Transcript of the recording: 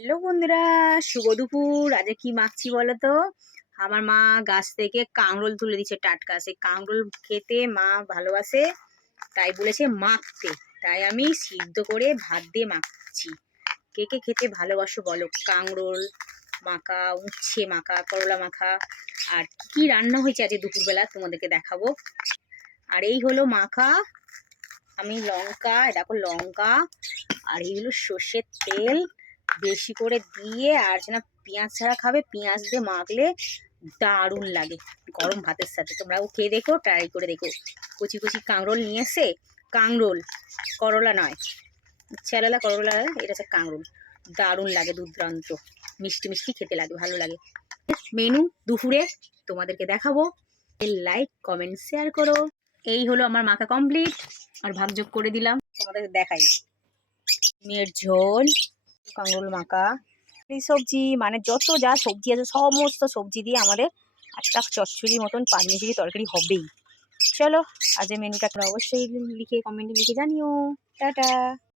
Hello বন্ধুরা, শুভ দুপুর। আজকে কি মাখছি বলো তো? আমার মা গাছ থেকে কাঁকরোল তুলে দিচ্ছে টাটকা। সেই কাঁকরোল খেতে মা ভালোবাসে, তাই বলেছে মাখতে। তাই আমি সিদ্ধ করে ভাত দিয়ে মাখছি। কে কে খেতে ভালোবাসো বলো? কাঁকরোল মাখা, উচ্ছে মাখা, করলা মাখা। আর কি কি রান্না হয়েছে আজকে দুপুরবেলা তোমাদেরকে দেখাবো। আর এই হলো মাখা। আমি লঙ্কা, দেখো লঙ্কা, আর এইগুলো সর্ষের তেল বেশি করে দিয়ে, আর যেন পেঁয়াজ ছাড়া খাবে, পেঁয়াজ দিয়ে মাখলে দারুণ লাগে গরম ভাতের সাথে। তোমরাও খেয়ে দেখো, ট্রাই করে দেখো। কচি কচি কাঁকরোল নিয়ে এসে, কাঁকরোল, করলা নয়, চেলালা করলা, এটা হচ্ছে কাঁকরোল। দারুণ লাগে, দুর্দান্ত মিষ্টি মিষ্টি খেতে লাগে, ভালো লাগে। মেনু দুপুরে তোমাদেরকে দেখাবো। লাইক কমেন্ট শেয়ার করো। এই হলো আমার মাখা কমপ্লিট, আর ভাগযোগ করে দিলাম, তোমাদের দেখাই। মেয়ের ঝোল, কাঁকরোল মাখা, এই সবজি, মানে যত যা সবজি আছে সমস্ত সবজি দিয়ে আমাদের একটা চচ্চড়ির মতন পাঁচমিশালি তরকারি হবেই। চলো, আজ মেনুটা অবশ্যই লিখে কমেন্টে লিখে জানিও। টাটা।